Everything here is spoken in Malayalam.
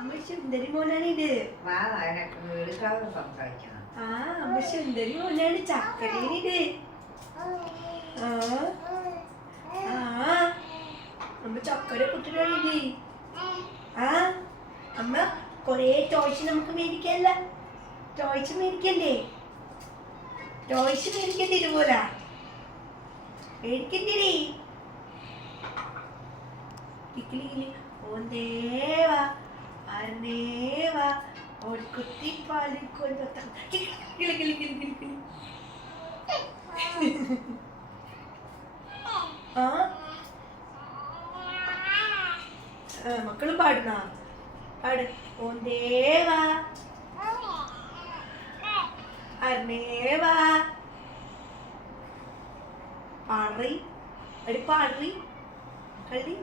അമ്മ സുന്ദരി മോനാണ് ഇത്. ആ അമ്മ സുന്ദരി മോനാണ്. ചക്കരേനിത്. അമ്മ ചക്കര കുട്ടിനാണ് ഇത്. അമ്മ കൊറേ ടോയ്സ് നമുക്ക് മേടിക്കല്ല. ടോയ്സ് മേടിക്കല്ലേ? ടോയ്സ് മേടിക്കണ്ടേ? ഇതുപോലെ മേടിക്കണ്ടേ? ഓന്തേവാ അർണേവാ ഒരു കുത്തി പാലിൽ കൊണ്ടുവത്ത കിളി കിളി കിളി കിളി കിളി. മക്കളും പാടുന്ന പാട്. ഓന്തേവാ അർണേവാ പാടറി അടി പാടറി കളി.